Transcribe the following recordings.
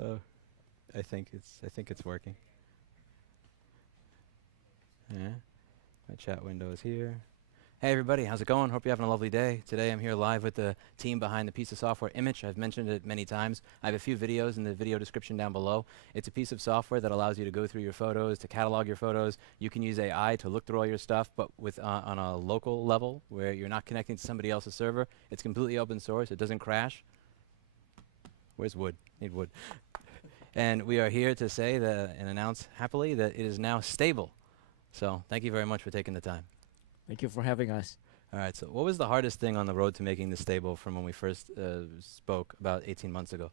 Uh, I think it's working. Yeah. My chat window is here. Hey everybody, how's it going? Hope you're having a lovely day. Today I'm here live with the team behind the piece of software Immich. I've mentioned it many times. I have a few videos in the video description down below. It's a piece of software that allows you to go through your photos, to catalog your photos. You can use AI to look through all your stuff, but with on a local level where you're not connecting to somebody else's server. It's completely open source. It doesn't crash. Where's wood? Need wood. And we are here to say that and announce happily that it is now stable. So thank you very much for taking the time. Thank you for having us. All right, so what was the hardest thing on the road to making this stable from when we first spoke about 18 months ago?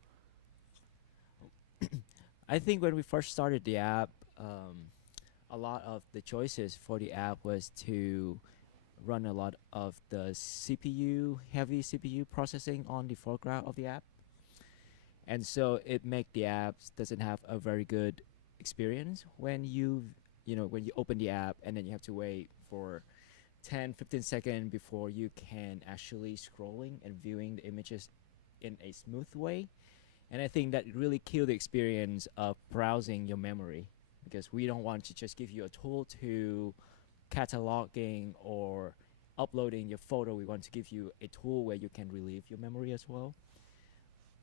I think when we first started the app, a lot of the choices for the app was to run a lot of the CPU, heavy CPU processing on the foreground of the app. And so it make the apps doesn't have a very good experience when when you open the app and then you have to wait for 10-15 seconds before you can actually scrolling and viewing the images in a smooth way. And I think that really killed the experience of browsing your memory, because we don't want to just give you a tool to cataloging or uploading your photo. We want to give you a tool where you can relieve your memory as well.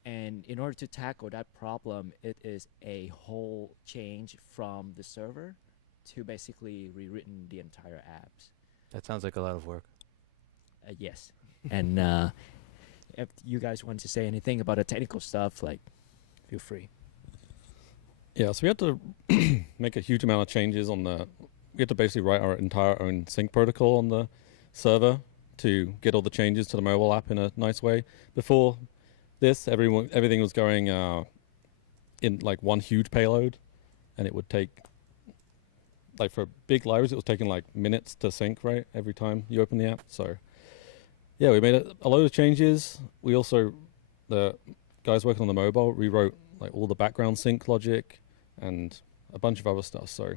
And in order to tackle that problem, it is a whole change from the server to basically rewritten the entire apps. That sounds like a lot of work. Yes. And if you guys want to say anything about the technical stuff, like, feel free. Yeah, so we had to make a huge amount of changes on the. We had to basically write our entire own sync protocol on the server to get all the changes to the mobile app in a nice way. Before this, everything was going in like one huge payload, and it would take. Like for big libraries, it was taking like minutes to sync, right, every time you open the app. So yeah, we made a load of changes. We also, the guys working on the mobile, rewrote like all the background sync logic and a bunch of other stuff. So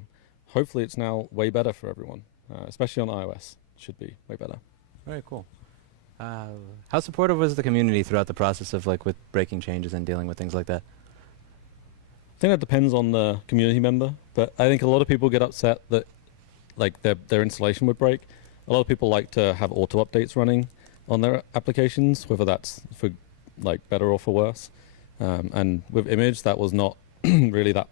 hopefully it's now way better for everyone, especially on iOS. It should be way better. Very cool. How supportive was the community throughout the process of with breaking changes and dealing with things like that? I think that depends on the community member, but I think a lot of people get upset that like their installation would break. A lot of people like to have auto updates running on their applications, whether that's for like better or for worse. And with Immich, that was not really that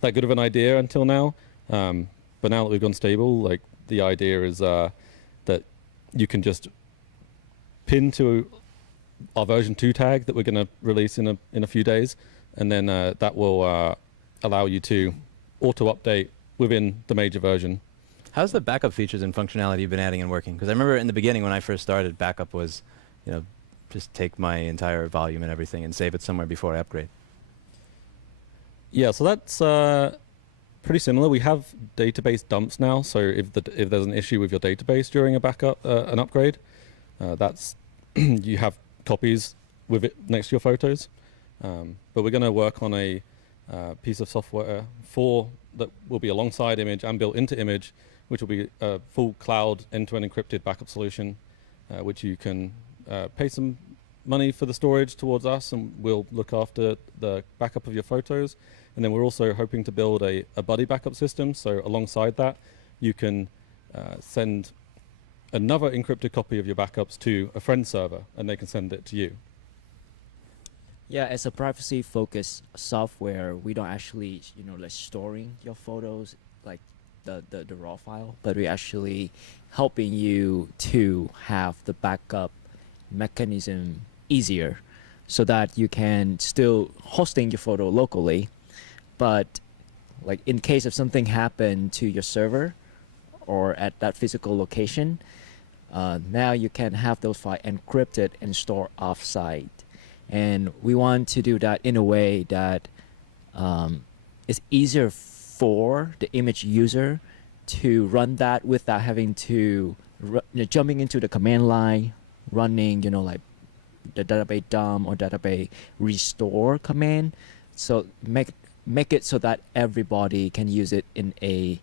good of an idea until now. But now that we've gone stable, like the idea is that you can just pin to our version 2 tag that we're going to release in a few days. And then that will allow you to auto-update within the major version. How's the backup features and functionality you've been adding and working? Because I remember in the beginning when I first started, backup was, just take my entire volume and everything and save it somewhere before I upgrade. Yeah, so that's pretty similar. We have database dumps now, so if there's an issue with your database during a backup, an upgrade, that's you have copies with it next to your photos. But we're going to work on a piece of software that will be alongside Immich and built into Immich, which will be a full cloud end-to-end encrypted backup solution, which you can pay some money for the storage towards us, and we'll look after the backup of your photos. And then we're also hoping to build a buddy backup system. So alongside that, you can send another encrypted copy of your backups to a friend server, and they can send it to you. Yeah, as a privacy-focused software, we don't actually, like storing your photos like the raw file, but we're actually helping you to have the backup mechanism easier, so that you can still hosting your photo locally, but like in case of something happened to your server or at that physical location, now you can have those files encrypted and stored offsite. And we want to do that in a way that it's easier for the Immich user to run that without having to jumping into the command line, running like the database dump or database restore command. So make it so that everybody can use it in a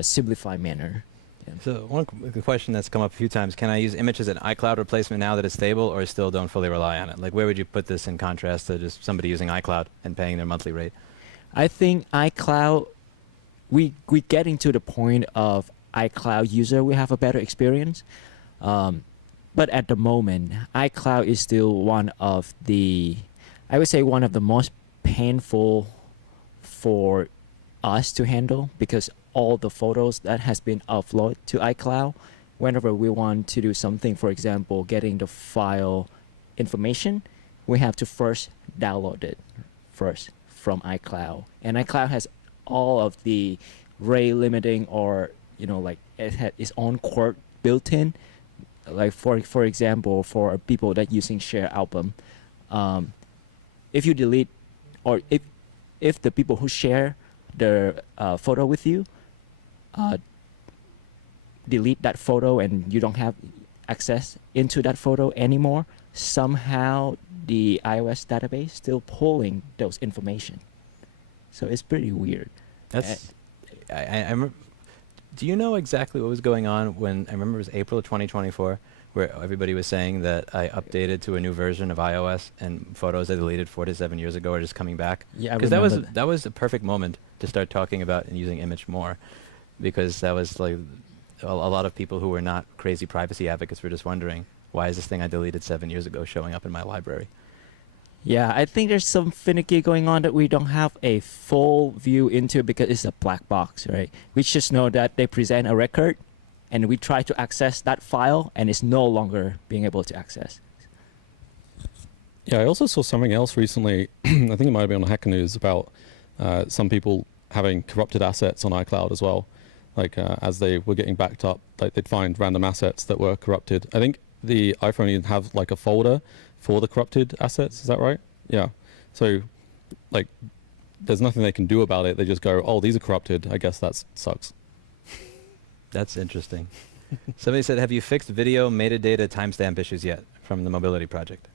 simplified manner. them. So the question that's come up a few times, can I use Immich as an iCloud replacement now that it's stable, or still don't fully rely on it? Like, where would you put this in contrast to just somebody using iCloud and paying their monthly rate? I think iCloud, we getting to the point of iCloud user, we have a better experience. But at the moment, iCloud is still one of the, I would say one of the most painful for us to handle, because all the photos that has been uploaded to iCloud, whenever we want to do something, for example, getting the file information, we have to first download it first from iCloud. And iCloud has all of the rate limiting, or, you know, like it has its own quirk built in. Like for example, for people that using share album, if you delete, or if the people who share their photo with you delete that photo and you don't have access into that photo anymore, somehow the iOS database still pulling those information. So it's pretty weird. That's, I remember, do you know exactly what was going on when, I remember it was April of 2024, where everybody was saying that I updated to a new version of iOS and photos I deleted 4 to 7 years ago are just coming back? Yeah, Because that was a perfect moment to start talking about and using Immich more, because that was like a lot of people who were not crazy privacy advocates were just wondering, why is this thing I deleted 7 years ago showing up in my library? Yeah, I think there's some finicky going on that we don't have a full view into, because it's a black box, right? We just know that they present a record and we try to access that file and it's no longer being able to access. Yeah, I also saw something else recently. I think it might have been on Hacker News about some people having corrupted assets on iCloud as well. Like as they were getting backed up, like they'd find random assets that were corrupted. I think the iPhone even have like a folder for the corrupted assets. Is that right? Yeah. So like there's nothing they can do about it. They just go, oh, these are corrupted. I guess that sucks. That's interesting. Somebody said, have you fixed video metadata timestamp issues yet from the mobility project?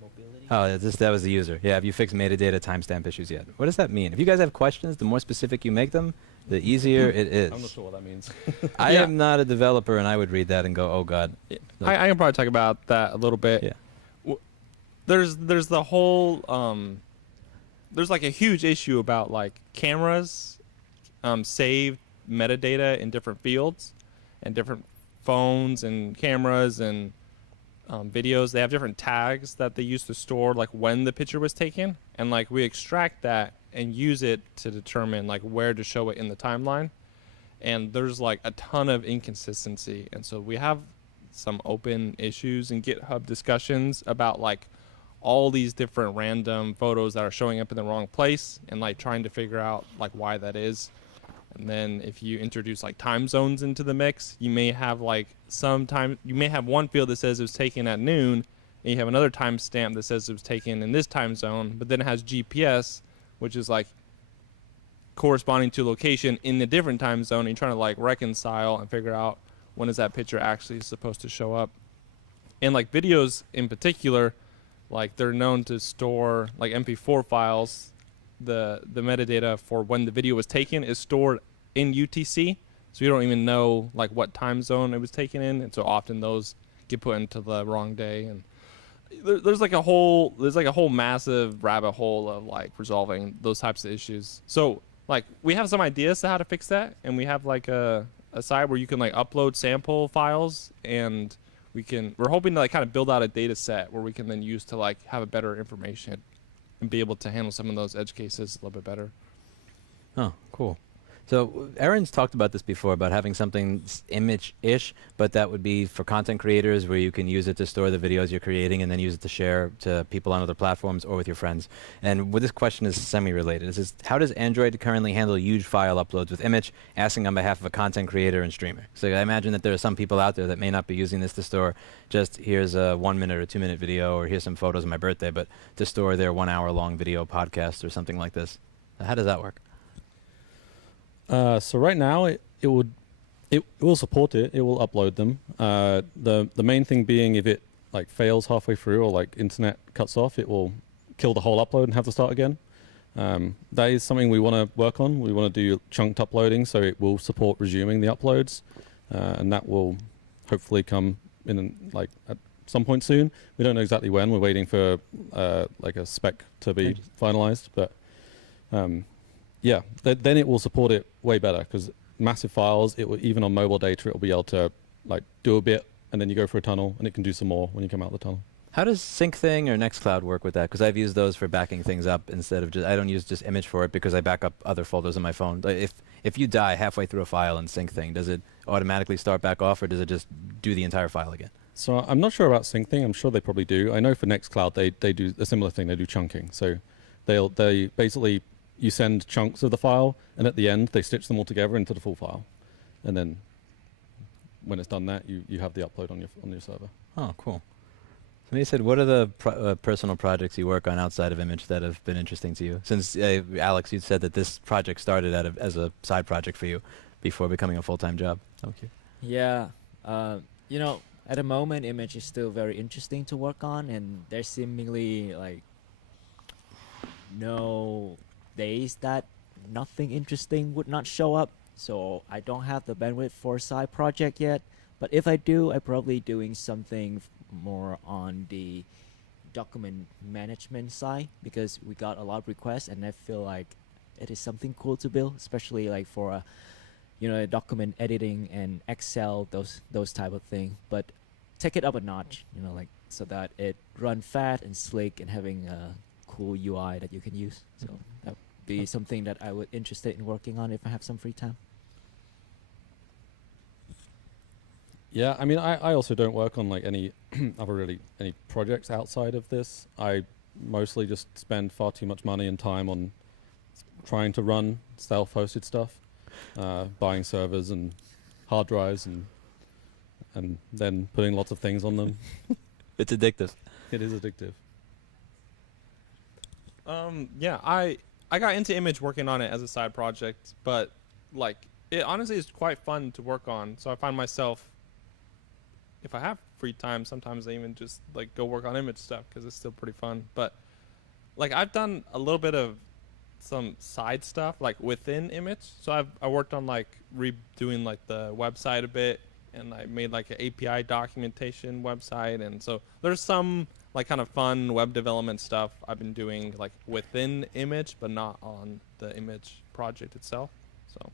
Mobility? Oh, that was the user. Yeah, have you fixed metadata timestamp issues yet? What does that mean? If you guys have questions, the more specific you make them, the easier it is. I'm not sure what that means. I Yeah. am not a developer, and I would read that and go, oh, God. I can probably talk about that a little bit. Yeah. There's the whole there's like a huge issue about like cameras saved metadata in different fields, and different phones and cameras and videos. They have different tags that they use to store like when the picture was taken, and like we extract that and use it to determine like where to show it in the timeline. And there's like a ton of inconsistency, and so we have some open issues in GitHub discussions about like all these different random photos that are showing up in the wrong place, and like trying to figure out like why that is. And then if you introduce like time zones into the mix, you may have like you may have one field that says it was taken at noon, and you have another timestamp that says it was taken in this time zone, but then it has GPS, which is like corresponding to location in a different time zone, and you're trying to like reconcile and figure out when is that picture actually supposed to show up. And like videos in particular, like they're known to store like MP4 files. The metadata for when the video was taken is stored in UTC, so you don't even know like what time zone it was taken in, and so often those get put into the wrong day. And there's like a whole massive rabbit hole of like resolving those types of issues. So like we have some ideas to how to fix that, and we have like a site where you can like upload sample files, and we're hoping to like kind of build out a data set where we can then use to like have a better information and be able to handle some of those edge cases a little bit better. Oh, cool. So Aaron's talked about this before, about having something image-ish, but that would be for content creators, where you can use it to store the videos you're creating and then use it to share to people on other platforms or with your friends. And this question is semi-related. It says, how does Android currently handle huge file uploads with Immich, asking on behalf of a content creator and streamer? So I imagine that there are some people out there that may not be using this to store just here's a 1 minute or 2 minute video, or here's some photos of my birthday, but to store their 1 hour long video podcast or something like this. How does that work? So right now it will support it. It will upload them. The main thing being, if it like fails halfway through or like internet cuts off, it will kill the whole upload and have to start again. That is something we want to work on. We want to do chunked uploading, so it will support resuming the uploads. and that will hopefully come in like at some point soon. We don't know exactly when. We're waiting for like a spec to be finalized, but yeah, then it will support it way better because massive files. It will, even on mobile data, it will be able to like do a bit and then you go for a tunnel and it can do some more when you come out of the tunnel. How does SyncThing or Nextcloud work with that? Because I've used those for backing things up instead of just, I don't use just image for it because I back up other folders on my phone. Like if you die halfway through a file in SyncThing, does it automatically start back off or does it just do the entire file again? So I'm not sure about SyncThing. I'm sure they probably do. I know for Nextcloud they do a similar thing. They do chunking. So they basically, you send chunks of the file and at the end they stitch them all together into the full file. And then when it's done that, you have the upload on your server. Oh, cool. So you said, what are the personal projects you work on outside of Image that have been interesting to you? Since, Alex, you said that this project started as a side project for you before becoming a full-time job. Okay. Yeah. You know, at the moment, Image is still very interesting to work on, and there's seemingly like no days that nothing interesting would not show up. So I don't have the bandwidth for a side project yet. But if I do, I'm probably doing something more on the document management side because we got a lot of requests and I feel like it is something cool to build, especially like for document editing and Excel, those type of thing. But take it up a notch, like so that it run fast and slick and having a cool UI that you can use. So that would be something that I would interested in working on if I have some free time. Yeah, I mean, I also don't work on like any any projects outside of this. I mostly just spend far too much money and time on trying to run self-hosted stuff, buying servers and hard drives and then putting lots of things on them. It's addictive. It is addictive. Yeah, I got into Image working on it as a side project, but like it honestly is quite fun to work on. So I find myself, if I have free time, sometimes I even just like go work on Image stuff because it's still pretty fun. But like I've done a little bit of some side stuff like within Image. So I worked on like redoing like the website a bit, and I made like an API documentation website, and so there's some like kind of fun web development stuff I've been doing like within Image, but not on the Image project itself. So.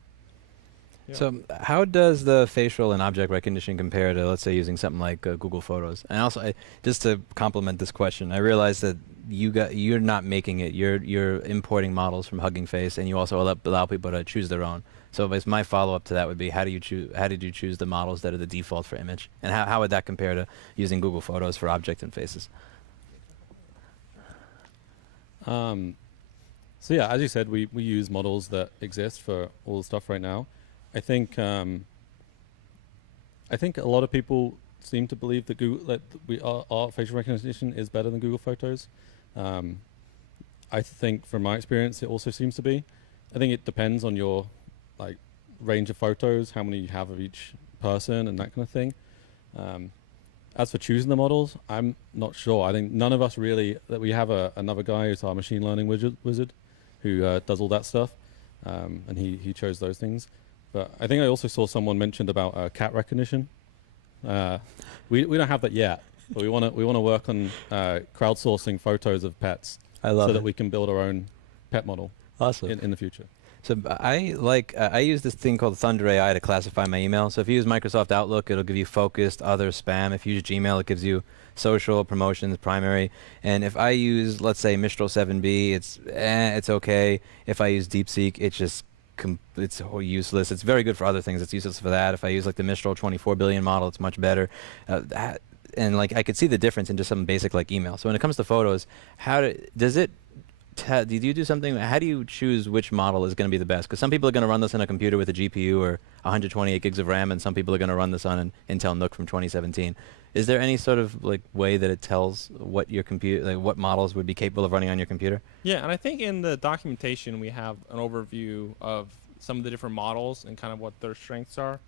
Yeah. So how does the facial and object recognition compare to, let's say, using something like Google Photos? And also, just to complement this question, I realize that you're not making it. You're importing models from Hugging Face, and you also allow people to choose their own. So my follow-up to that would be, how did you choose the models that are the default for Image, and how would that compare to using Google Photos for object and faces? So yeah, as you said, we use models that exist for all the stuff right now. I think a lot of people seem to believe that our facial recognition is better than Google Photos. I think from my experience, it also seems to be. I think it depends on your like range of photos, how many you have of each person, and that kind of thing. As for choosing the models, I'm not sure. I think none of us really. That we have another guy who's our machine learning wizard, who does all that stuff, and he chose those things. But I think I also saw someone mentioned about cat recognition. We don't have that yet, but we want to work on crowdsourcing photos of pets, so that we can build our own pet model. Awesome. In the future. So I use this thing called Thunder AI to classify my email. So if you use Microsoft Outlook, it'll give you focused, other, spam. If you use Gmail, it gives you social, promotions, primary. And if I use, let's say, Mistral 7B, it's okay. If I use DeepSeek, it's just it's useless. It's very good for other things. It's useless for that. If I use like the Mistral 24 billion model, it's much better. And like I could see the difference in just some basic like email. So when it comes to photos, did you do something? How do you choose which model is going to be the best? Because some people are going to run this on a computer with a GPU or 128 gigs of RAM, and some people are going to run this on an Intel NUC from 2017. Is there any sort of like way that it tells what your computer, like what models would be capable of running on your computer? Yeah, and I think in the documentation we have an overview of some of the different models and kind of what their strengths are.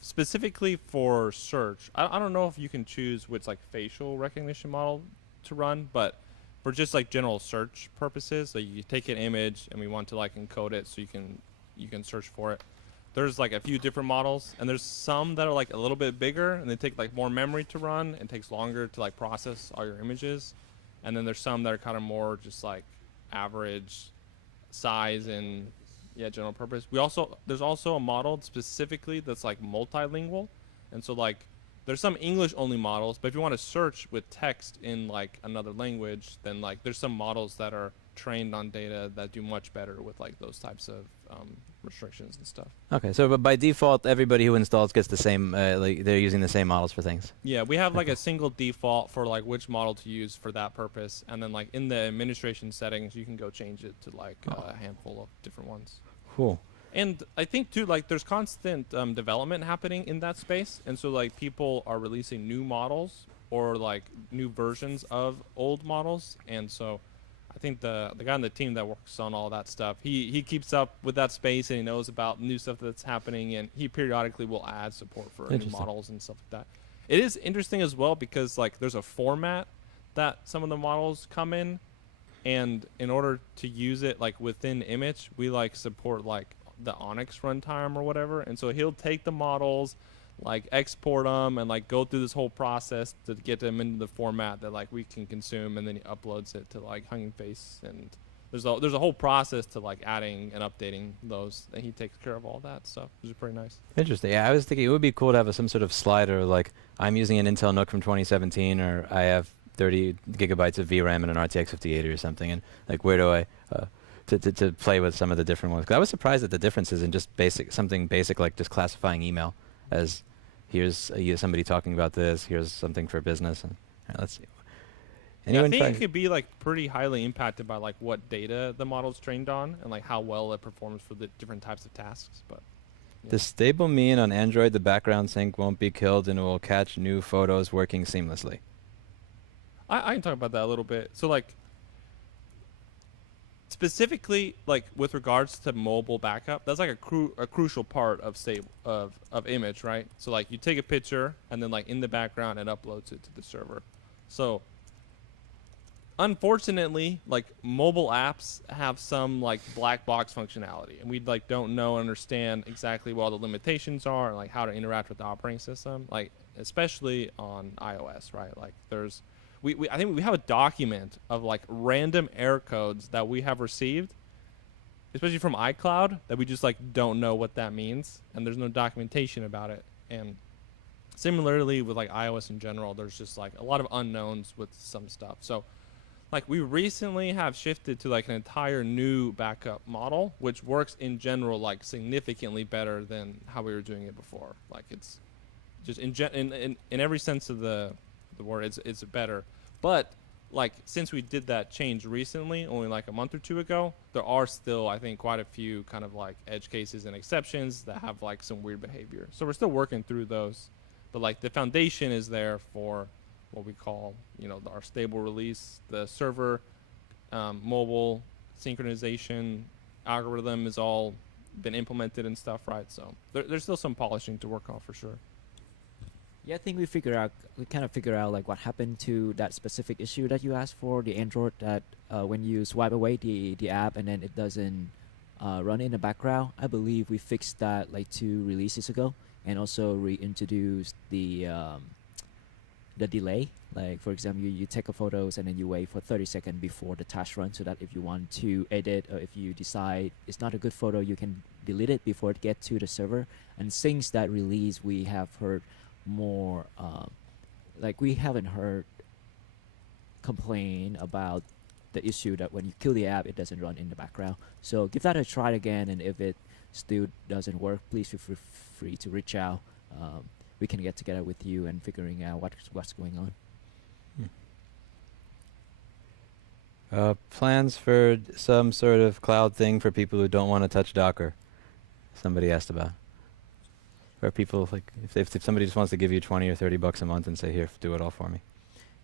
Specifically for search, I don't know if you can choose which like facial recognition model to run, but for just like general search purposes, so you take an image and we want to like encode it so you can search for it. there's like a few different models, and there's some that are like a little bit bigger, and they take like more memory to run, and takes longer to like process all your images. And then there's some that are kind of more just like average size and yeah, general purpose. There's also a model specifically that's like multilingual, and so like there's some English only models, but if you want to search with text in like another language, then like there's some models that are trained on data that do much better with like those types of restrictions and stuff. Okay, so but by default, everybody who installs gets the same, like they're using the same models for things. Yeah, we have like Okay. a single default for like which model to use for that purpose, and then like in the administration settings, you can go change it to like a handful of different ones. Cool. And I think too, like there's constant development happening in that space, and so like people are releasing new models or like new versions of old models, and so I think the guy on the team that works on all that stuff, he keeps up with that space, and he knows about new stuff that's happening, and he periodically will add support for new Interesting. models and stuff like that. It is interesting as well because like there's a format that some of the models come in, and in order to use it like within Immich, we like support like the Onyx runtime or whatever, and so he'll take the models, like export them and like go through this whole process to get them into the format that like we can consume, and then he uploads it to like Hugging Face, and there's a whole process to like adding and updating those, and he takes care of all that stuff, which is pretty nice. Interesting. Yeah, I was thinking it would be cool to have some sort of slider, like I'm using an Intel NUC from 2017, or I have 30 gigabytes of VRAM and an RTX 5080 or something, and like where do I to play with some of the different ones? 'Cause I was surprised at the differences in just something basic like just classifying email as here's somebody talking about this, here's something for business, and let's see. Yeah, I Anyone think try? it could be like pretty highly impacted by like what data the model's trained on and like how well it performs for the different types of tasks. But yeah. The stable mean on Android, the background sync won't be killed and it will catch new photos working seamlessly. I can talk about that a little bit. So like specifically like with regards to mobile backup, that's like a crucial part of Immich, right? So like you take a picture and then like in the background it uploads it to the server. So unfortunately, like mobile apps have some like black box functionality, and we like don't know, understand exactly what all the limitations are and like how to interact with the operating system, like especially on iOS, right? Like there's I think we have a document of like random error codes that we have received, especially from iCloud, that we just like don't know what that means, and there's no documentation about it. And similarly with like iOS in general, there's just like a lot of unknowns with some stuff. So like we recently have shifted to like an entire new backup model, which works in general like significantly better than how we were doing it before. Like it's just in every sense of the word, it's better. But like since we did that change recently, only like a month or two ago, there are still I think quite a few kind of like edge cases and exceptions that have like some weird behavior. So we're still working through those, but like the foundation is there for what we call, you know, our stable release. The server mobile synchronization algorithm is all been implemented and stuff, right? So there's still some polishing to work on for sure. Yeah, I think we kind of figure out like what happened to that specific issue that you asked for, the Android, that when you swipe away the app and then it doesn't run in the background. I believe we fixed that like 2 releases ago, and also reintroduced the delay. Like for example, you take a photos and then you wait for 30 seconds before the task runs, so that if you want to edit or if you decide it's not a good photo, you can delete it before it gets to the server. And since that release, we have heard more like we haven't heard complain about the issue that when you kill the app it doesn't run in the background. So give that a try again, and if it still doesn't work, please feel free to reach out. We can get together with you and figuring out what's going on. Plans for some sort of cloud thing for people who don't want to touch Docker. Somebody asked about. Where people like if somebody just wants to give you 20 or 30 bucks a month and say, here, do it all for me.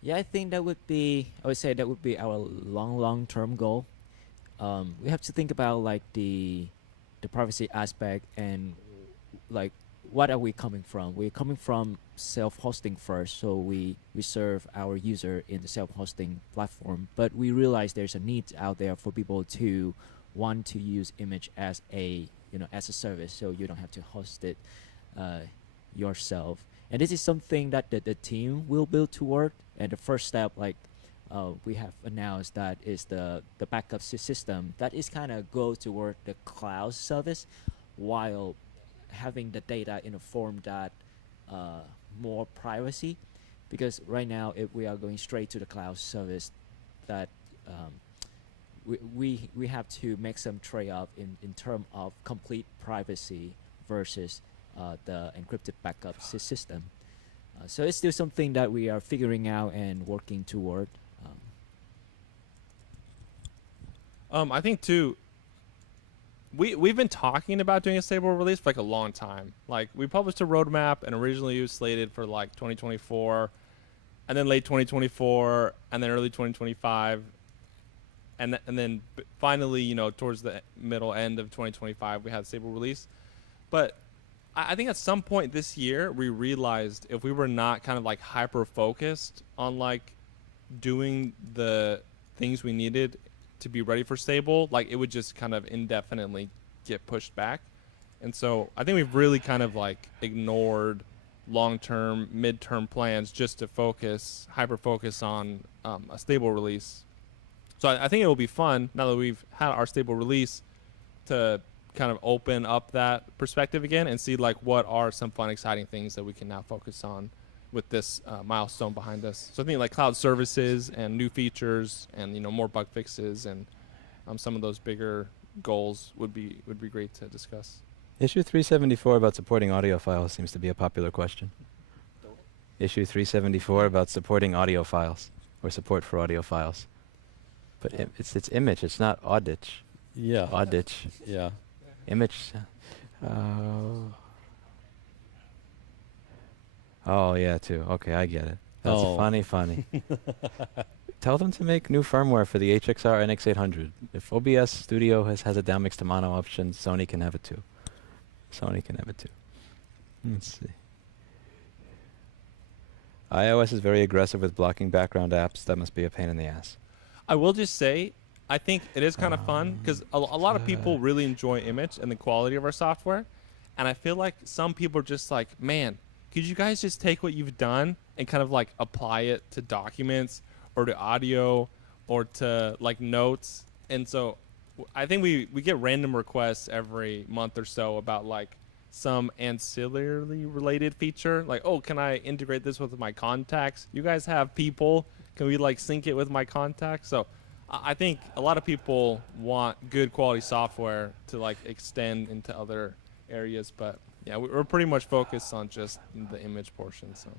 Yeah, I think I would say that would be our long-term goal. We have to think about like the privacy aspect, and like what are we coming from? We're coming from self-hosting first, so we serve our user in the self-hosting platform. But we realize there's a need out there for people to want to use Immich as a as a service, so you don't have to host it yourself. And this is something that the team will build toward. And the first step, like we have announced, that is the backup system that is kind of go toward the cloud service, while having the data in a form that more privacy. Because right now, if we are going straight to the cloud service, that we have to make some trade-off in terms of complete privacy versus the encrypted backup system. So it's still something that we are figuring out and working toward. I think too. We've been talking about doing a stable release for like a long time. Like we published a roadmap, and originally it was slated for like 2024, and then late 2024, and then early 2025, and then finally, towards the middle end of 2025, we had a stable release. But I think at some point this year, we realized if we were not kind of like hyper focused on like doing the things we needed to be ready for stable, like it would just kind of indefinitely get pushed back. And so I think we've really kind of like ignored long-term, mid-term plans just to hyper focus on a stable release. So I think it will be fun now that we've had our stable release to kind of open up that perspective again and see like what are some fun, exciting things that we can now focus on with this milestone behind us. So I think like cloud services and new features and more bug fixes and some of those bigger goals would be great to discuss. Issue 374 about supporting audio files seems to be a popular question. Issue 374 about supporting audio files or support for audio files. But it's immich, it's not audich. Yeah. Audich. Yeah. Immich. Oh, yeah, too. Okay, I get it. That's funny. Tell them to make new firmware for the HXR NX800. If OBS Studio has a downmix to mono option, Sony can have it too. Let's see. iOS is very aggressive with blocking background apps. That must be a pain in the ass. I will just say, I think it is kind of fun because a lot of people really enjoy Immich and the quality of our software. And I feel like some people are just like, man, could you guys just take what you've done and kind of like apply it to documents or to audio or to like notes? And so I think we get random requests every month or so about like some ancillarily related feature. Like, oh, can I integrate this with my contacts? You guys have people. Can we like sync it with my contacts? So I think a lot of people want good quality software to like extend into other areas, but yeah, we're pretty much focused on just the image portion. So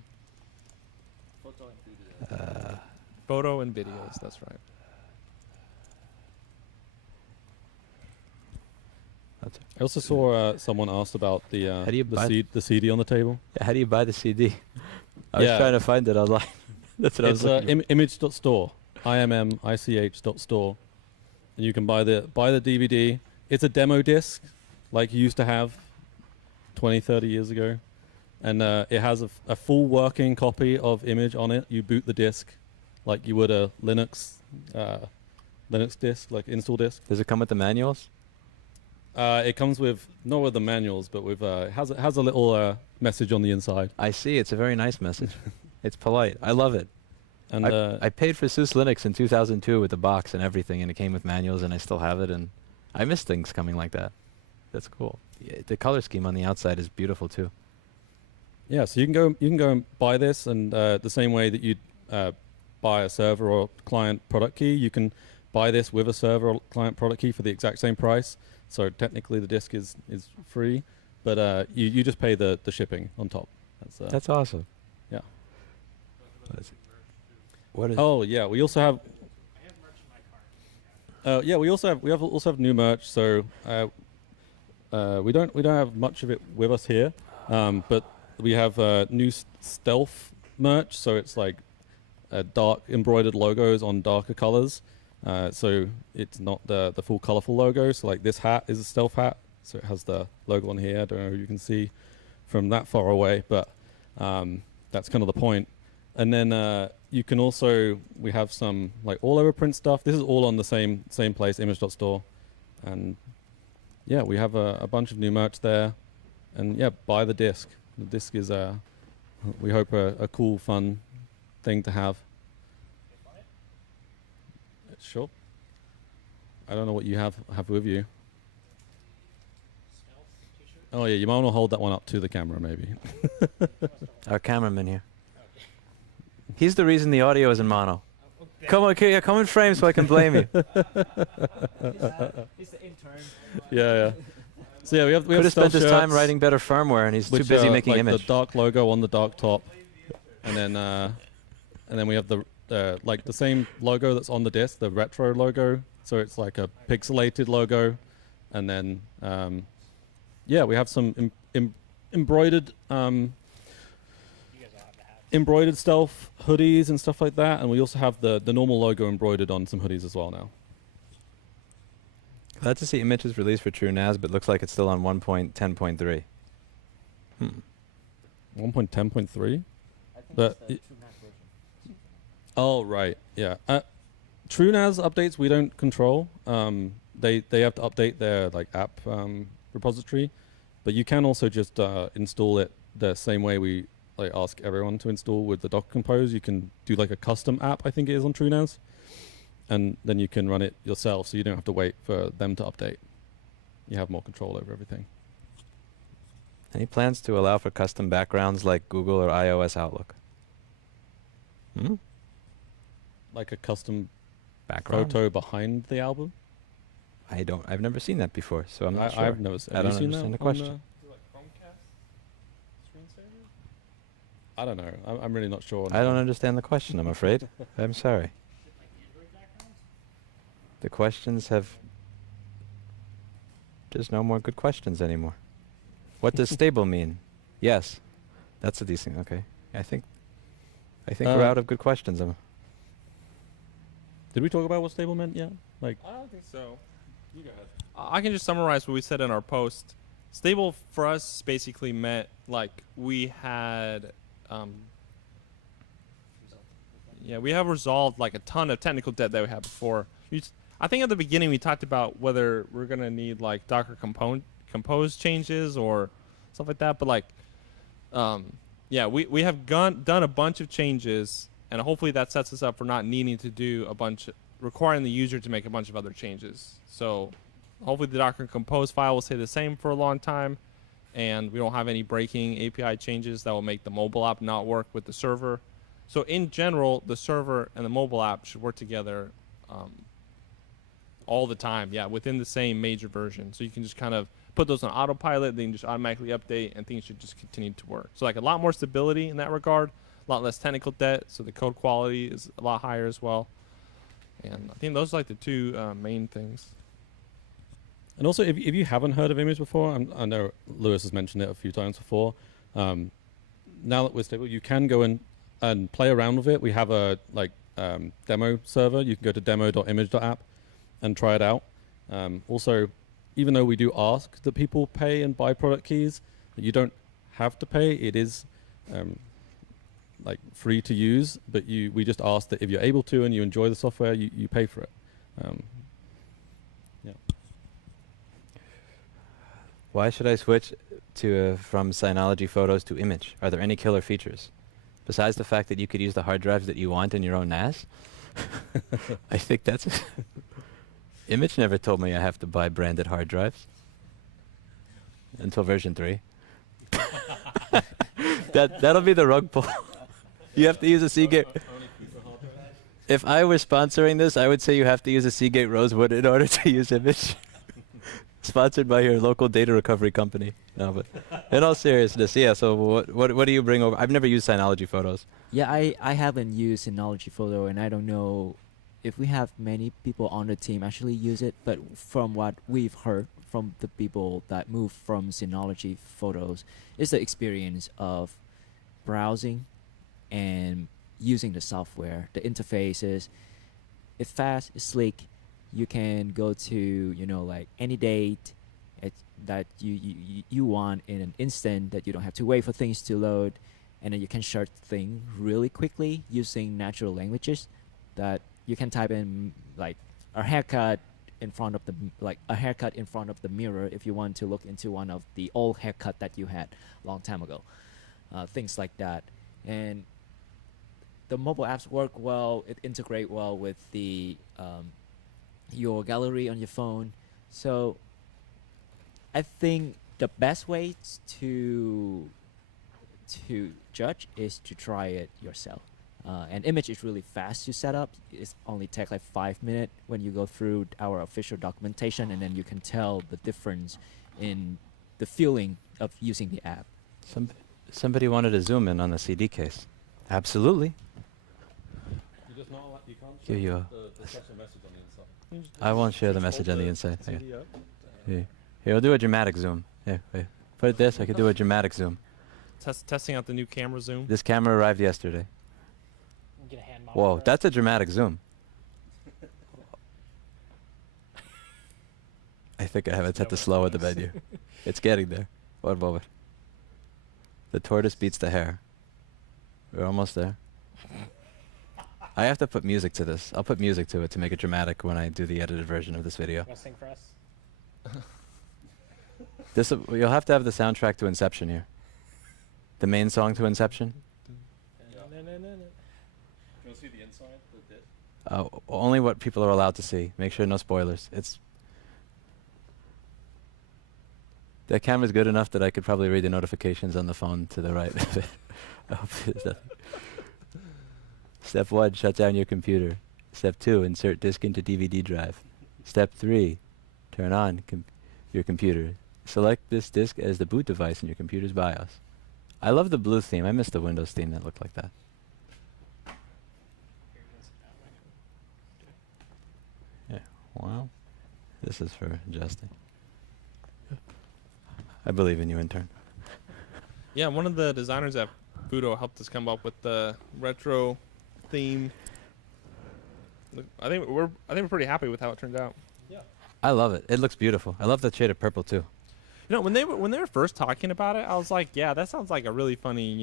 photo and videos, that's right. I also saw someone asked about the How do you buy the CD on the table. How do you buy the CD? I was Yeah. trying to find it online. That's what I was It's looking for. immich.store, immich.store, and you can buy the DVD. It's a demo disc, like you used to have 20, 30 years ago, and it has a full working copy of Image on it. You boot the disc, like you would a Linux disc, like install disc. Does it come with the manuals? It comes with not with the manuals, but with has a little message on the inside. I see. It's a very nice message. It's polite. I love it. And I paid for SUSE Linux in 2002 with the box and everything, and it came with manuals, and I still have it, and I miss things coming like that. That's cool. Yeah, the color scheme on the outside is beautiful too. yeah, so you can go and buy this, and the same way that you'd buy a server or client product key, you can buy this with a server or client product key for the exact same price. So technically the disc is free, but you just pay the shipping on top. That's awesome. Yeah. What is Oh yeah, we also have. Yeah, we also have new merch. So we don't have much of it with us here, but we have new stealth merch. So it's like dark embroidered logos on darker colors. So it's not the full colorful logo. So like this hat is a stealth hat. So it has the logo on here. I don't know if you can see from that far away, but that's kind of the point. And then you can also, we have some like all over print stuff. This is all on the same place, immich.store. And yeah, we have a bunch of new merch there, and yeah, buy the disc. The disc is we hope a cool, fun thing to have. Sure. I don't know what you have with you. Oh yeah, you might want to hold that one up to the camera, maybe. Our cameraman here. He's the reason the audio is in mono. Come on, come in frame so I can blame you. He's the intern. Yeah. So yeah, we have Could have spent his time shirts, writing better firmware, and he's too which busy are making like image. the dark logo on the dark top, and then we have the like the same logo that's on the disc, the retro logo. So it's like a pixelated logo, and then yeah, we have some embroidered embroidered stealth hoodies and stuff like that, and we also have the normal logo embroidered on some hoodies as well now. Glad to see images released for TrueNAS, but looks like it's still on 1.10.3. 1.10.3. I think But it's the TrueNAS version. Oh right, yeah. TrueNAS updates we don't control. They have to update their like app repository, but you can also just install it the same way we like ask everyone to install with the Docker Compose. You can do like a custom app, I think it is on TrueNAS, and then you can run it yourself, so you don't have to wait for them to update. You have more control over everything. Any plans to allow for custom backgrounds like Google or iOS Outlook? Like a custom Background? photo behind the album. I've never seen that before, so I'm not sure. I've never seen. I Have you don't seen that understand the on question. I don't know. I'm really not sure. on I don't that. understand the question, I'm afraid. I'm sorry. The questions have... There's no more good questions anymore. What does stable mean? Yes. That's a decent... Okay. I think we're out of good questions. Did we talk about what stable meant yet? Like, I don't think so. You go ahead. I can just summarize what we said in our post. Stable for us basically meant like we had, we have resolved like a ton of technical debt that we had before. I think at the beginning we talked about whether we're gonna need like Docker compose changes or stuff like that, but like, we have done a bunch of changes, and hopefully that sets us up for not needing to do requiring the user to make a bunch of other changes. So hopefully the Docker compose file will stay the same for a long time, and we don't have any breaking API changes that will make the mobile app not work with the server. So in general, the server and the mobile app should work together all the time, within the same major version. So you can just kind of put those on autopilot, they can just automatically update, and things should just continue to work. So like a lot more stability in that regard, a lot less technical debt, so the code quality is a lot higher as well. And I think those are like the two main things. and also if you haven't heard of Image before, I know Lewis has mentioned it a few times before. Now that we're stable, you can go in and play around with it. We have a demo server. You can go to demo.immich.app and try it out. Also, even though we do ask that people pay and buy product keys, you don't have to pay. It is like free to use, but we just ask that if you're able to and you enjoy the software, you pay for it. Why should I switch to from Synology Photos to Image? Are there any killer features? Besides the fact that you could use the hard drives that you want in your own NAS? I think that's... Image never told me I have to buy branded hard drives. Until version 3. That'll be the rug pull. You have to use a Seagate... If I were sponsoring this, I would say you have to use a Seagate Rosewood in order to use Image. Sponsored by your local data recovery company. No, but in all seriousness, yeah. So what do you bring over? I've never used Synology Photos. Yeah, I haven't used Synology Photo, and I don't know if we have many people on the team actually use it. But from what we've heard from the people that move from Synology Photos, is the experience of browsing and using the software. The interfaces, it's fast, it's sleek. You can go to like any date that you want in an instant, that you don't have to wait for things to load, and then you can search things really quickly using natural languages that you can type in like a haircut in front of the like a haircut in front of the mirror if you want to look into one of the old haircut that you had a long time ago, things like that. And the mobile apps work well. It integrate well with the your gallery on your phone. So I think the best way to judge is to try it yourself. And Image is really fast to set up. It only takes like 5 minutes when you go through our official documentation, and then you can tell the difference in the feeling of using the app. Somebody wanted to zoom in on the CD case. Absolutely. You just not, you can't Here you go. the special message on the inside. I won't share the message on the inside. Here, CD up. here, we'll do a dramatic zoom. Here, wait. Put it this. I could do a dramatic zoom. Testing out the new camera zoom. This camera arrived yesterday. Get a hand model Whoa, for it. that's a dramatic zoom. I think I have it set to slow at the menu. It's getting there. One moment. The tortoise beats the hare. We're almost there. I have to put music to this. I'll put music to it to make it dramatic when I do the edited version of this video. Want to sing for us? You'll have to have the soundtrack to Inception here. The main song to Inception. No, no, no, no. You want to see the inside? The disc? Only what people are allowed to see. Make sure no spoilers. That camera's good enough that I could probably read the notifications on the phone to the right of it. Step 1, shut down your computer. Step 2, insert disk into DVD drive. Step 3, turn on your computer. Select this disk as the boot device in your computer's BIOS. I love the blue theme. I miss the Windows theme that looked like that. Yeah, wow. This is for adjusting. I believe in you, intern. Yeah, one of the designers at Fudo helped us come up with the retro theme. I think we're pretty happy with how it turned out. I love it. It looks beautiful. I love that shade of purple too. You know, when they were first talking about it, I was like, yeah, that sounds like a really funny,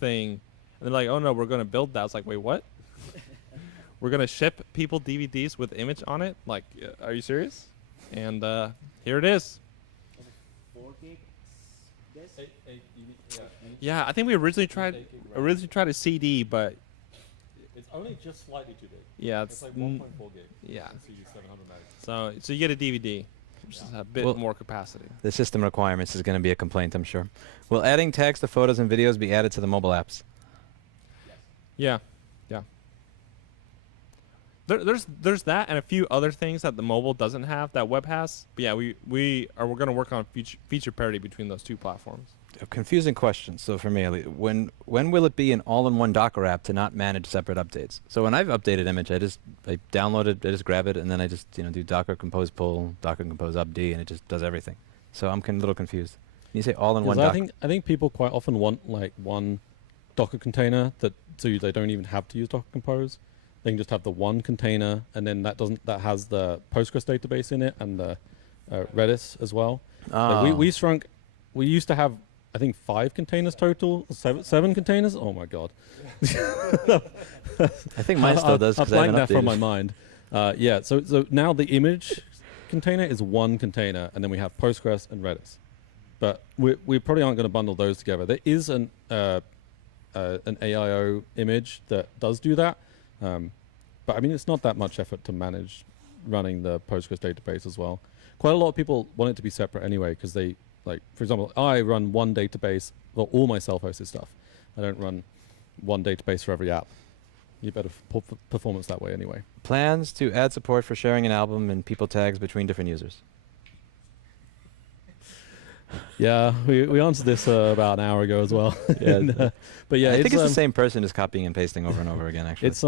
thing. And they're like, oh no, we're going to build that. I was like, wait, what? We're going to ship people DVDs with Image on it? Like, are you serious? And here it is. 4 gig disc? Yeah, I think we originally tried a CD, but It's only just slightly too big. yeah, It's like 1.4 gig. yeah. CD 700 meg. So you get a DVD, which is a bit Well- more capacity. The system requirements is going to be a complaint, I'm sure. Will adding text to photos and videos be added to the mobile apps? Yeah, yeah. There's that and a few other things that the mobile doesn't have that web has. But yeah, we're going to work on feature parity between those two platforms. A confusing question. So for me, when will it be an all-in-one Docker app to not manage separate updates? So when I've updated Image, I download it, I just grab it, and then I just do Docker compose pull, Docker compose upd, and it just does everything. So I'm a little confused. When you say all-in-one Docker, I think people quite often want like one Docker container so they don't even have to use Docker Compose. They can just have the one container, and then that has the Postgres database in it and the Redis as well. Like we used to have, I think, 5 containers total, 7 containers. Oh my god! I think mine still does. I 'cause I haven't blanked that from updated. my mind. Yeah. So now the image container is one container, and then we have Postgres and Redis. But we probably aren't going to bundle those together. There is an AIO image that does do that. But I mean, it's not that much effort to manage running the Postgres database as well. Quite a lot of people want it to be separate anyway, because they, like, for example, I run one database for all my self-hosted stuff. I don't run one database for every app. You better performance that way anyway. Plans to add support for sharing an album and people tags between different users. Yeah, we answered this about an hour ago as well. Yeah, And, but yeah, I think it's the same person just copying and pasting over and over again. Actually, It's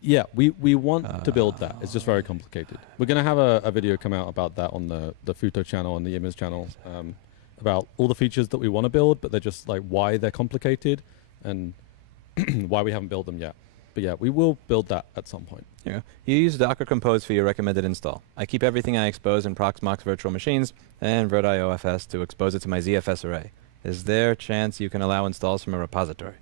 yeah, we want to build that. It's just very complicated. We're gonna have a video come out about that on the Futo channel and the Image channel, about all the features that we want to build, but they're just like why they're complicated and why we haven't built them yet. But yeah, we will build that at some point. You use Docker Compose for your recommended install. I keep everything I expose in Proxmox virtual machines and VirtIOFS to expose it to my ZFS array. Is there a chance you can allow installs from a repository?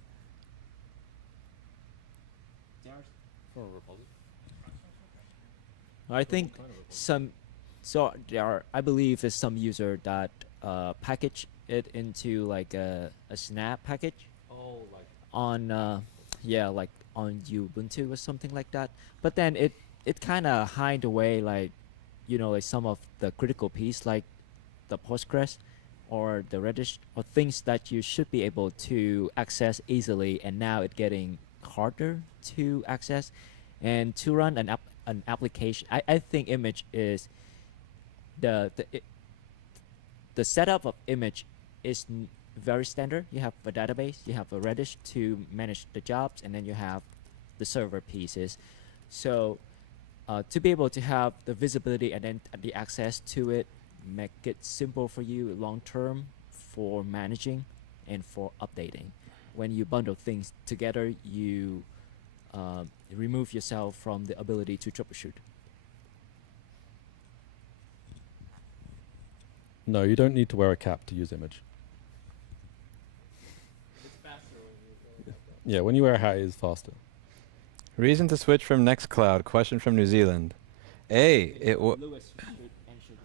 I think some, so there are, I believe there's some user that package it into like a snap package Oh, like on yeah, like on Ubuntu or something like that. But then it kind of hide away like, you know, like some of the critical piece like the Postgres or the Redis or things that you should be able to access easily, and now it's getting harder to access and to run an application. I think image is the setup of image is very standard. You have a database, you have a Redis to manage the jobs, and then you have the server pieces. So to be able to have the visibility and then the access to it, make it simple for you long term for managing and for updating. When you bundle things together, you remove yourself from the ability to troubleshoot. no, you don't need to wear a cap to use image. Yeah, when you wear a hat, it is faster. Reason to switch from Nextcloud. Question from New Zealand. Lewis should answer this question.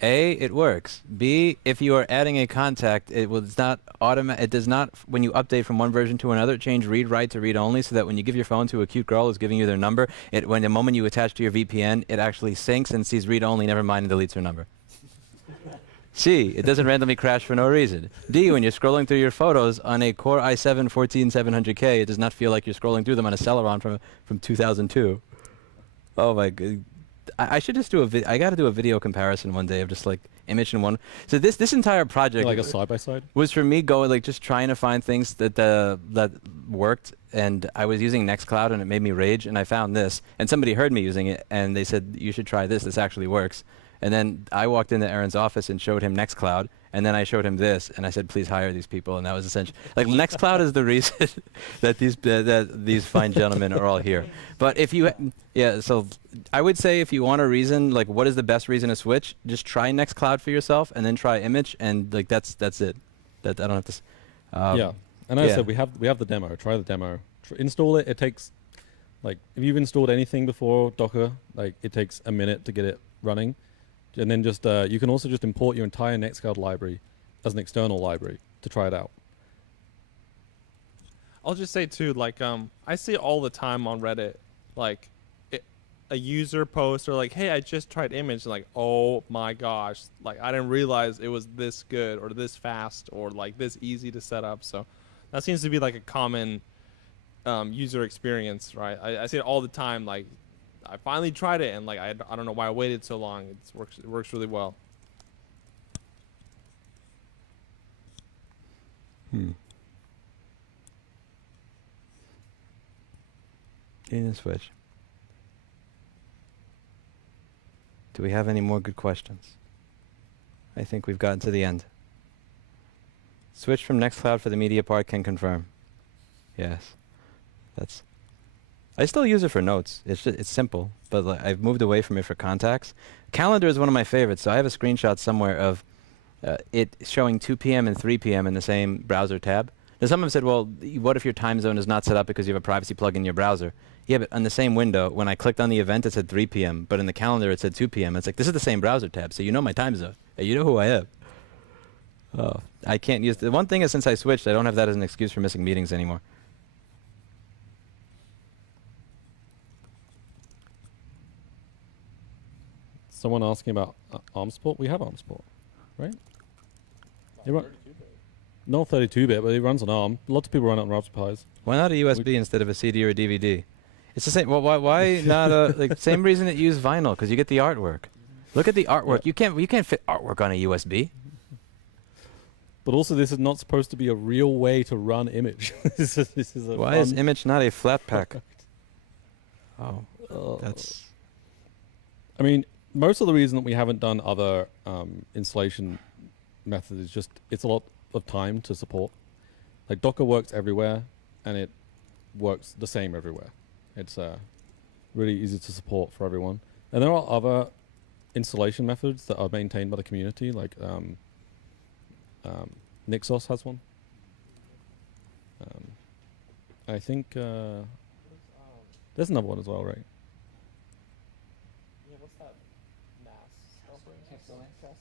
A, it works. B, if you are adding a contact, it will not it does not, when you update from one version to another, change read write to read only, so that when you give your phone to a cute girl who's giving you their number, when the moment you attach to your VPN, it actually syncs and sees read only, never mind, and deletes her number. C, it doesn't randomly crash for no reason. D, when you're scrolling through your photos on a Core i7 14700K, it does not feel like you're scrolling through them on a Celeron from 2002. Oh my god. I should just do I got to do a video comparison one day of just like image in one. So this entire project Like a side by side. was for me going like just trying to find things that worked, and I was using Nextcloud and it made me rage, and I found this, and somebody heard me using it and they said you should try this. This actually works. And then I walked into Aaron's office and showed him Nextcloud, and then I showed him this, and I said, "Please hire these people." And that was essentially like Nextcloud is the reason that these fine gentlemen are all here. But if you, yeah, so I would say if you want a reason, like what is the best reason to switch, just try Nextcloud for yourself, and then try Image, and like that's it. That I don't have to. Yeah, and as I yeah. said, we have the demo. Try the demo. Install it. It takes like if you've installed anything before Docker, like it takes a minute to get it running. And then just you can also just import your entire Nextcloud library as an external library to try it out. I'll just say too, like I see all the time on Reddit, like a user post or like, "Hey, I just tried image," and like, "Oh my gosh, like I didn't realize it was this good or this fast or like this easy to set up." So that seems to be like a common user experience, right? I see it all the time. Like I finally tried it, and like I don't know why I waited so long. It works really well. In a switch. Do we have any more good questions? I think we've gotten to the end. Switch from Nextcloud for the media part, can confirm. Yes. That's. I still use it for notes. It's simple, but like, I've moved away from it for contacts. Calendar is one of my favorites, so I have a screenshot somewhere of it showing 2 p.m. and 3 p.m. in the same browser tab. Now some have said, well, what if your time zone is not set up because you have a privacy plug in your browser? Yeah, but on the same window, when I clicked on the event, it said 3 p.m., but in the calendar, it said 2 p.m. It's like, this is the same browser tab, so you know my time zone. You know who I am. Oh, I can't use the one thing is since I switched, I don't have that as an excuse for missing meetings anymore. Someone asking about ARM support. We have ARM support, right? Not 32-bit, but it runs on ARM. Lots of people run it on Raspberry Pis. Why not a USB instead of a CD or a DVD? It's the same. Well, why not a like same reason that you use vinyl? Because you get the artwork. Look at the artwork. Yeah. You can't fit artwork on a USB. But also, this is not supposed to be a real way to run image. this is a Why is image not a flat pack? Oh, that's. I mean, most of the reason that we haven't done other installation methods is just it's a lot of time to support. Like Docker works everywhere, and it works the same everywhere. It's really easy to support for everyone. And there are other installation methods that are maintained by the community, like Nixos has one. I think there's another one as well, right? Yeah,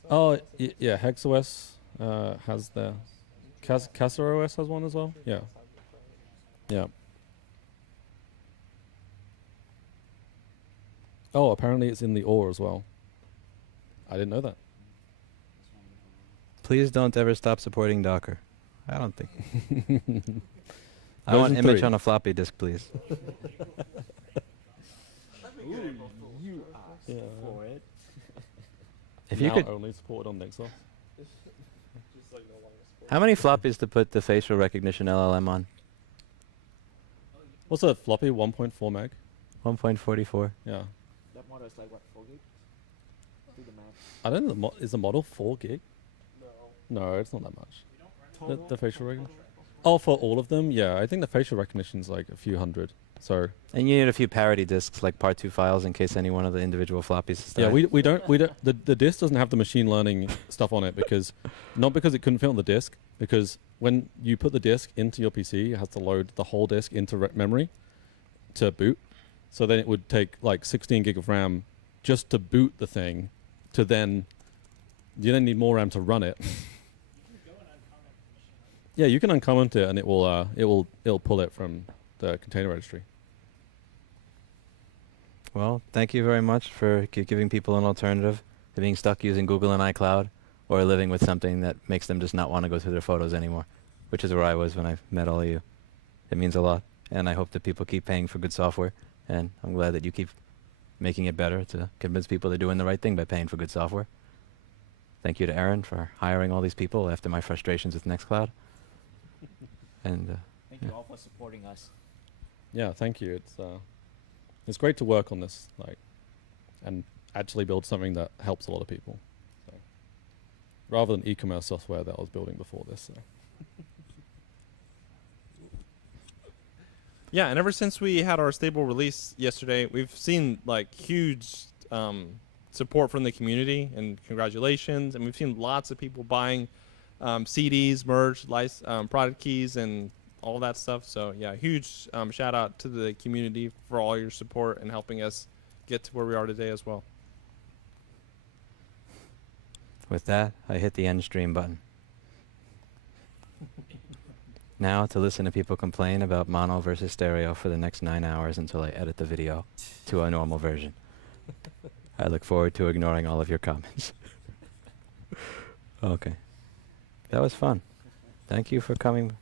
Oh, yeah, HexOS has the CasaOS has one as well. Yeah, yeah. Oh, apparently it's in the OR as well. I didn't know that. Please don't ever stop supporting Docker. I don't think. I want Version image 3. on a floppy disk, please. Yeah. For it. If you Now could, only supported on Nextdoor. how many floppies to put the facial recognition LLM on? What's a floppy? 1.4 meg. 1.44. Yeah. That model is like what, 4 gig? Do the math. I don't know. Is the model 4 gig? No, it's not that much. The facial recognition. Oh, for all of them, yeah. I think the facial recognition's like a few hundred. So And you need a few parity disks, like part 2 files, in case any one of the individual floppies is yeah, died. we don't the disk doesn't have the machine learning stuff on it because not because it couldn't fit on the disk, because when you put the disk into your PC, it has to load the whole disk into memory to boot. So then it would take like 16 gig of RAM just to boot the thing, to then you then need more RAM to run it. Yeah, you can uncomment it and it'll pull it from the container registry. Well, thank you very much for giving people an alternative to being stuck using Google and iCloud, or living with something that makes them just not want to go through their photos anymore, which is where I was when I met all of you. It means a lot, and I hope that people keep paying for good software, and I'm glad that you keep making it better to convince people they're doing the right thing by paying for good software. Thank you to Aaron for hiring all these people after my frustrations with Nextcloud. And Thank Yeah. you all for supporting us. Yeah, thank you. It's great to work on this, and actually build something that helps a lot of people. So, rather than e-commerce software that I was building before this. So. Yeah, and ever since we had our stable release yesterday, we've seen like huge support from the community, and congratulations. And we've seen lots of people buying CDs, merch, product keys, and all that stuff. So yeah, huge shout out to the community for all your support and helping us get to where we are today as well. with that, I hit the end stream button. Now to listen to people complain about mono versus stereo for the next 9 hours until I edit the video to a normal version. I look forward to ignoring all of your comments. Okay. That was fun. Thank you for coming